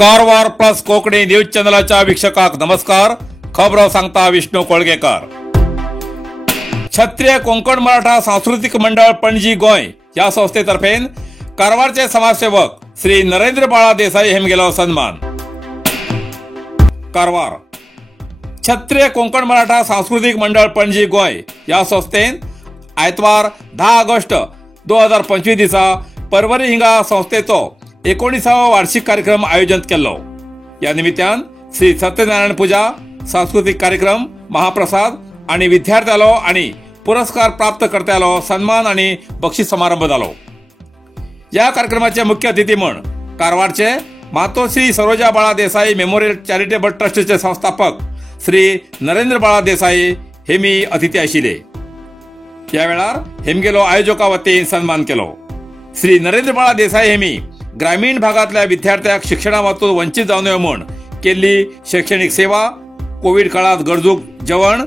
Karwar plus Konkani news चॅनलच्या वीक्षकांक नमस्कार. खबरो सांगता विष्णू कोळगेकर. क्षत्रिय कोंकण मराठा सांस्कृतिक मंडळ पणजी गोय या संस्थेतर्फे कारवारचे समाजसेवक श्री नरेंद्र बाळा देसाई हेमगेलो सन्मान. कारवार क्षत्रिय कोंकण मराठा सांस्कृतिक मंडळ पणजी गोय या संस्थेन आयतवार 10 ऑगस्ट 2025 दिसा परवरी हिंगा संस्थेचो 19वा वार्षिक कार्यक्रम आयोजित केलो. या निमित्तान श्री सत्यनारायण पूजा, सांस्कृतिक कार्यक्रम, महाप्रसाद आणि विद्यार्थ्यालो आणि पुरस्कार प्राप्त करत्यालो सन्मान आणि बक्षीस समारंभ जालो. या कार्यक्रमाचे मुख्य अतिथी म्हण कारवारचे मातोश्री सरोजा बाळा देसाई मेमोरियल चॅरिटेबल ट्रस्टचे संस्थापक श्री नरेंद्र बाळा देसाई हेमी अतिथी आशिल्ले. या वेळार हेमगेलो आयोजका वतीन सन्मान केलो. श्री नरेंद्र बाळा देसाई हेमी ग्रामीण भागातल्या विद्यार्थ्यांक शिक्षणा वचून वंचित जाऊ नये म्हूण केल्ली शैक्षणिक सेवा, कोविड काळात गरजूक जेवण,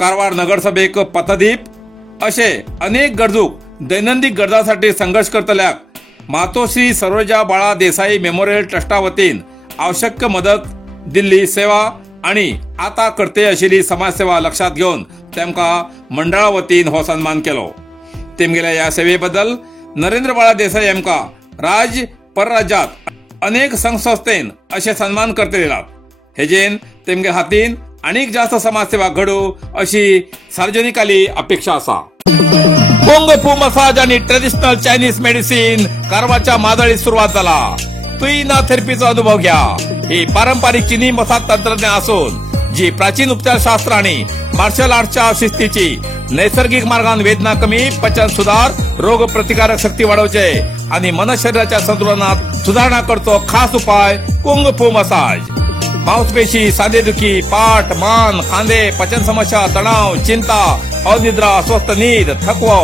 कारवार नगरसभेक पथदीप असे अनेक गरजूक दैनंदिन गरजांसाठी संघर्ष करतल्याक मातोश्री सरोजा बाळा देसाई मेमोरियल ट्रस्टा वतीन आवश्यक मदत दिल्ली सेवा आणि आता करते आशिल्ली समाजसेवा लक्षात घेऊन तेमकां मंडळा वतीन हो सन्मान केलो. तेमगेल्या या सेवेबद्दल नरेंद्र बाळा देसाई हेमकां राज्य परराज्यात अनेक संस्थेन असे सन्मान करते येतात. हेजेन तेमगे हातीन अनेक जास्त समाजसेवा घडू अशी सार्वजनिकाली अपेक्षा आसा. कुंग फू मसाज आणि ट्रेडिशनल चायनीज मेडिसिन कारवारच्या मादळीत सुरुवात झाला. तुईना थेरपीचा अनुभव घ्या. ही पारंपरिक चीनी मसाज तंत्रज्ञान असून जी प्राचीन उपचारशास्त्र आणि मार्शल आर्टच्या शिस्तीची नैसर्गिक मार्गान वेदना कमी, पचन सुधार, रोग प्रतिकारक शक्ती वाढवचे आणि मन शरीराच्या संतुलनात सुधारणा करतो खास उपाय कुंग फू मसाज. मांसपेशी, सांधेदुखी, पाठ, मान, खांदे, पचन समस्या, तणाव, चिंता, अनिद्रा, अस्वस्थ नींद, थकवा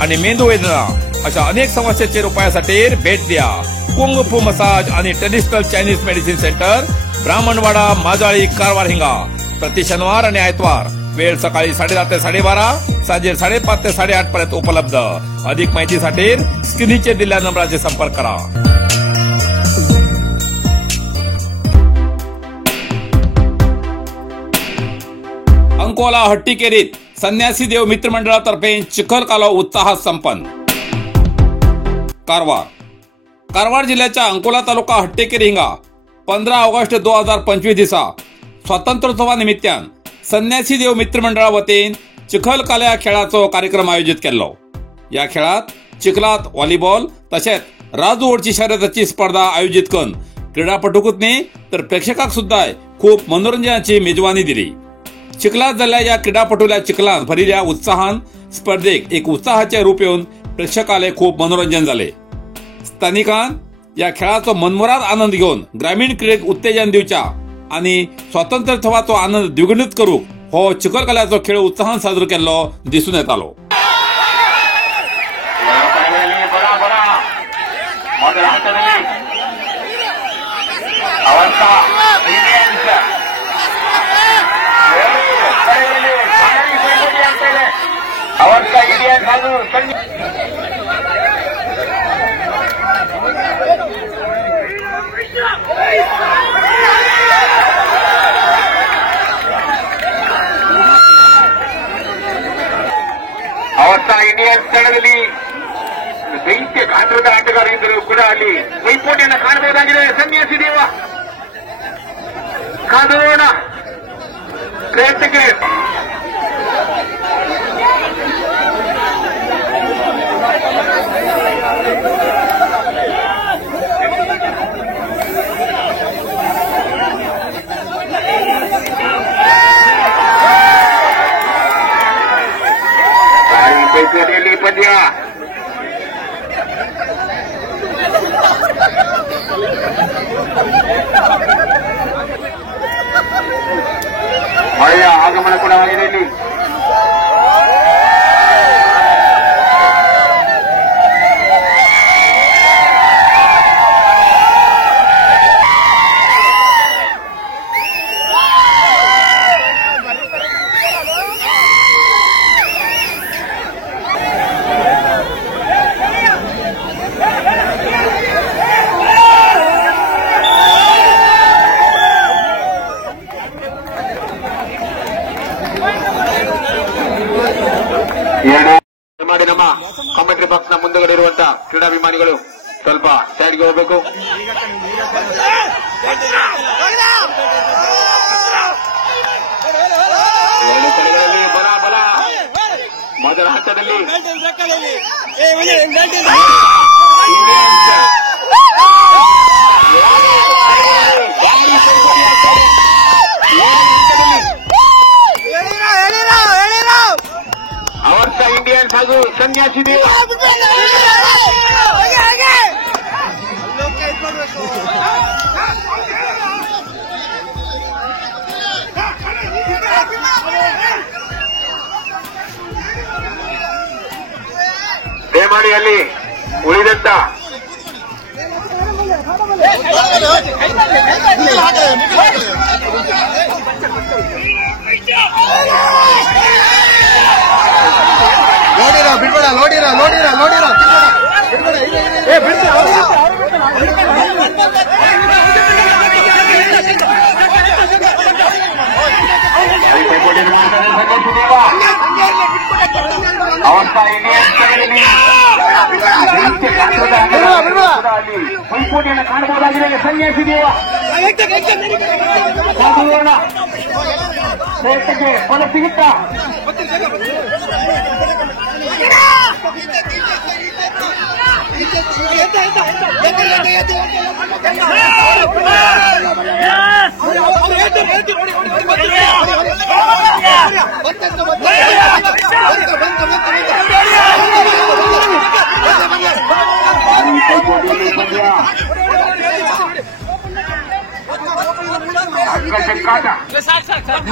आणि मेंदू वेदना अशा अनेक समस्यांचे उपायासाठी भेट द्या. कुंग फू मसाज आणि traditional Chinese medicine centre, Brahmanwada, Majali, Karwar हिंगा. प्रति शनिवार आणि आयतवार. वेळ सकाळी 10:30 ते 12:30, सांजे 5:30 ते 8:30 पर्यंत उपलब्ध. अधिक माहितीसाठी स्क्रीनचे दिलेल्या नंबराचे संपर्क करा. अंकोला हट्टीकेरीत संन्यासी देव मित्र मंडळातर्फे चिखलकालो उत्साहात संपन्न. कारवार जिल्ह्याच्या अंकोला तालुका हट्टीकेरी हिंगा 15 ऑगस्ट 2025 दिसा स्वातंत्र्योत्सवा निमित्तान संन्यासी देव मित्र मंडळा वतीन चिखलकाल्या खेळाचो कार्यक्रम आयोजित केलो. या खेळात चिखलात व्हॉलीबॉल तसेच राजू ओढची शर्यतीची स्पर्धा आयोजित करून क्रीडापटूकच न्ही तर प्रेक्षकांक सुद्धा खूप मनोरंजनाची मेजवानी दिली. चिखलात जाल्ल्या या क्रीडापटूल्या चिखलात भरिल्ल्या उत्साहान स्पर्धेक एक उत्साहाचे रूप येऊन प्रेक्षकाले खूप मनोरंजन झाले. स्थानिकांन या खेळाचो मनमुराद आनंद घेऊन ग्रामीण क्रीडेक उत्तेजन दिवच्या आणि स्वातंत्र्योत्सवाचो आनंद द्विगुणित करूक हो चिखलकाल्याचो खेळ उत्साहान साजरो केल्लो दिसून येतालो. ಅವತ್ತ ಇಂಡಿಯನ್ ಸ್ಥಳದಲ್ಲಿ ದೈತ್ಯ ಗಾತ್ರದ ಆಟಗಾರರಿದ್ದರೂ ಕೂಡ ಅಲ್ಲಿ ಪೈಪೋಟಿಯನ್ನು ಕಾಣಬಹುದಾಗಿದೆ. ಸನ್ಯಾಸಿ ದೇವ ಕಾದೋಣ ಪ್ರಯತ್ನಕ್ಕೆ ಪೈಪೋಟಿಯಲ್ಲಿ ಪಂದ್ಯ ಮಳೆಯ ಆಗಮನ ಕೂಡ ಆಗಿದೆ. ಇಲ್ಲಿ ಕ್ರೀಡಾಭಿಮಾನಿಗಳು ಸ್ವಲ್ಪ ಸೈಡ್ಗೆ ಹೋಗಬೇಕು. ಎರಡು ಕಡೆಗಳಲ್ಲಿ ಬಲ ಬಲ. ಮೊದಲ ಹಂತದಲ್ಲಿ ಅವರ್ಸ ಇಂಡಿಯನ್ಸ್ ಹಾಗೂ ಸನ್ಯಾಸಿ ದೇವ ದೇಮಾಡಿಯಲ್ಲಿ ಉಳಿದಂತ ನೋಡಿರ ಅವಸ್ಥಾ ಇಂಡಿಯನ್ಸ್ ಪೈಪೋಟಿಯನ್ನು ಕಾಣಬಹುದಾಗಿದೆ. ಸನ್ಯಾಸಿ ದೇವ ಪ್ರಯತ್ನಕ್ಕೆ ಫಲ ಸಿಗುತ್ತಾ?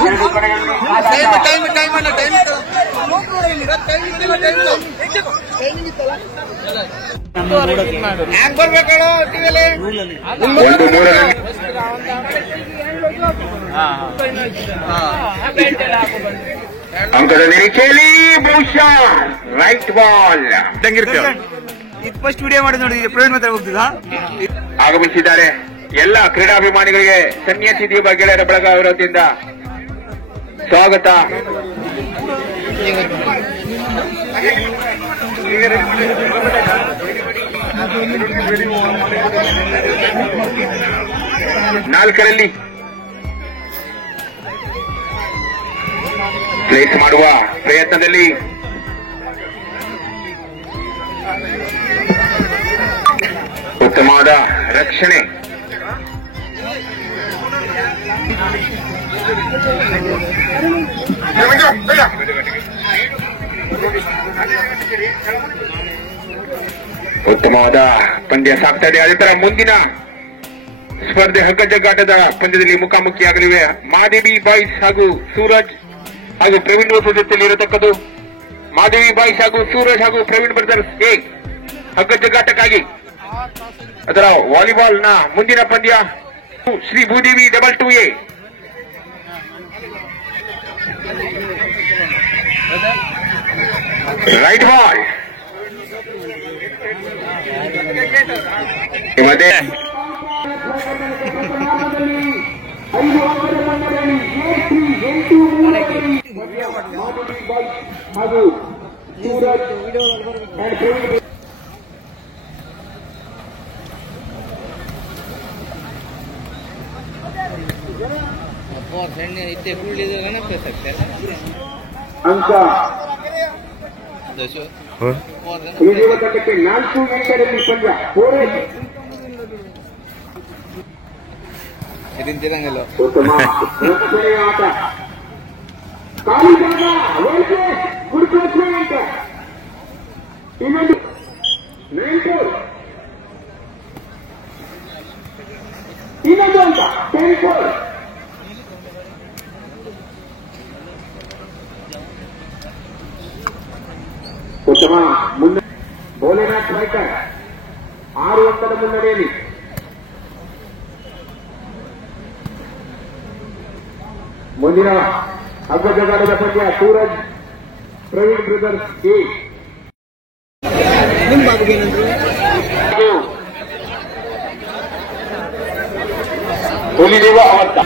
ಎರಡು ಕಡೆಗಳಲ್ಲಿ ಅಂಕದ ನಿರೀಕ್ಷೆಯಲ್ಲಿ ಬಹುಶಃ ರೈಟ್ ಬಾಲ್ ಫಸ್ಟ್ ವಿಡಿಯೋ ಮಾಡಿ ನೋಡಿ. ಪ್ರವೀಣ್ ಮಾತ್ರ ಹೋಗ್ತದಾ ಆಗಮಿಸಿದ್ದಾರೆ. ಎಲ್ಲ ಕ್ರೀಡಾಭಿಮಾನಿಗಳಿಗೆ ಸನ್ಯಾಸಿ ದೀಪ ಗೆಳೆಯರ ಬಳಗ ವಿರೋಧದಿಂದ ಸ್ವಾಗತ. ನಾಲ್ಕರಲ್ಲಿ ಪ್ಲೇಸ್ ಮಾಡುವ ಪ್ರಯತ್ನದಲ್ಲಿ ಉತ್ತಮವಾದ ರಕ್ಷಣೆ. ಉತ್ತಮವಾದ ಪಂದ್ಯ ಸಾಗ್ತಾ ಇದೆ. ಅದೇ ತರ ಮುಂದಿನ ಸ್ಪರ್ಧೆ ಹಗ್ಗ ಜಗ್ಗಾಟದ ಪಂದ್ಯದಲ್ಲಿ ಮುಖಾಮುಖಿಯಾಗಲಿವೆ. ಮಾದೇವಿ ಬಾಯ್ಸ್ ಹಾಗೂ ಸೂರಜ್ ಹಾಗೂ ಪ್ರವೀಣ್ ಜೊತೆಯಲ್ಲಿ ಇರತಕ್ಕದ್ದು. ಮಾದೇವಿ ಬಾಯ್ಸ್ ಹಾಗೂ ಸೂರಜ್ ಹಾಗೂ ಪ್ರವೀಣ್ ಬ್ರದರ್ಸ್ ಎ ಹಗ್ಗ ಜಗ್ಗಾಟಕ್ಕಾಗಿ. ಅದರ ವಾಲಿಬಾಲ್ ನ ಮುಂದಿನ ಪಂದ್ಯ Shri Bhudevi 2-2A. Right ball ಮತ್ತೆ ಅಂಕ ಉಳಿದಿರುವ ತಂಡಕ್ಕೆ 4 ಮಿನಿಟಲ್ಲಿ ಪಂದ್ಯ ಉತ್ತಮ ರಕ್ಷಣೆಯ ಆಟ. ಇನ್ನೊಂದು 9-4 ಇನ್ನೊಂದು ಅಂಕ 10-4. ಉತ್ತಮ ಮುನ್ನ ಭೋಲೆನಾಥ್ ರೈಕರ್ 6 ಅಂಕದ ಮುನ್ನಡೆಯಲ್ಲಿ. ಮುಂದಿನ ಹಗ್ಗ ಜಗಾಟದ ಪಂದ್ಯ ಸೂರಜ್ ಪ್ರವೀಣ್ ಬ್ರದರ್ಸ್ ಎ. ಉಳಿದಿರುವ ಅವತ್ತ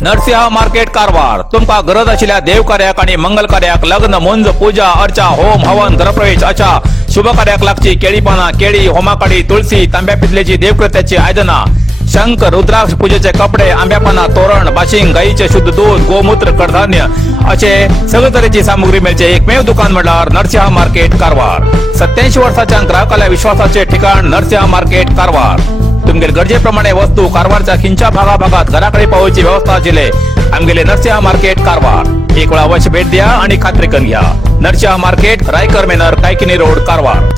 नरसिंह मार्केट कारवार तुमका गरज आशिल्ल्या देवकार्याक आणि मंगल कार्याक लग्न मुंज पूजा अर्चा होम हवन गृहप्रवेश अशा शुभ कार्याक लागची केळी पाना केळी होमाकाडी तुळशी तांब्या पितलेची देवकृत्याची आयदना शंख रुद्राक्ष पूजेचे कपडे आंब्या पाना तोरण बाशिंग गाईचे शुद्ध दूध गोमूत्र कडधान्य असे सगळे तरेची सामुग्री मेळचे एकमेव दुकान म्हणल्यार नरसिंह मार्केट कारवार 87 वर्षांच्या ग्राहकाला विश्वासाचे ठिकाण नरसिंह मार्केट कारवार तुमगेर गरजेप्रमाणे वस्तू कारवारच्या खिंच्या भागाभागात घराकडे पावोवची व्यवस्था आशिल्ले आमगेले नरसिंह मार्केट कारवार एक वेळा अवश्य भेट द्या आणि खात्री करून घ्या नरसिंह मार्केट रायकर मेनर कायकिनी रोड कारवार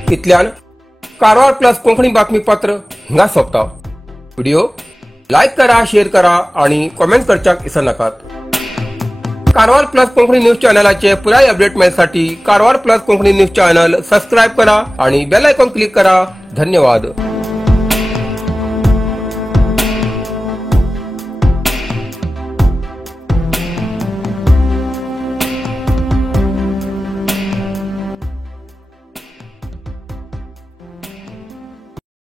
इतल्यान कारवार प्लस कोंकणी बातमीपत्र हिंगा सोंपता व्हिडिओ लाईक करा शेअर करा आणि कमेंट करच्याक विसरू नाकात कारवार प्लस कोंकणी न्यूज चॅनलाचे पुराय अपडेट मिळण्यासाठी Karwar plus Konkani news channel subscribe करा आणि बेल आयकॉन क्लिक करा धन्यवाद।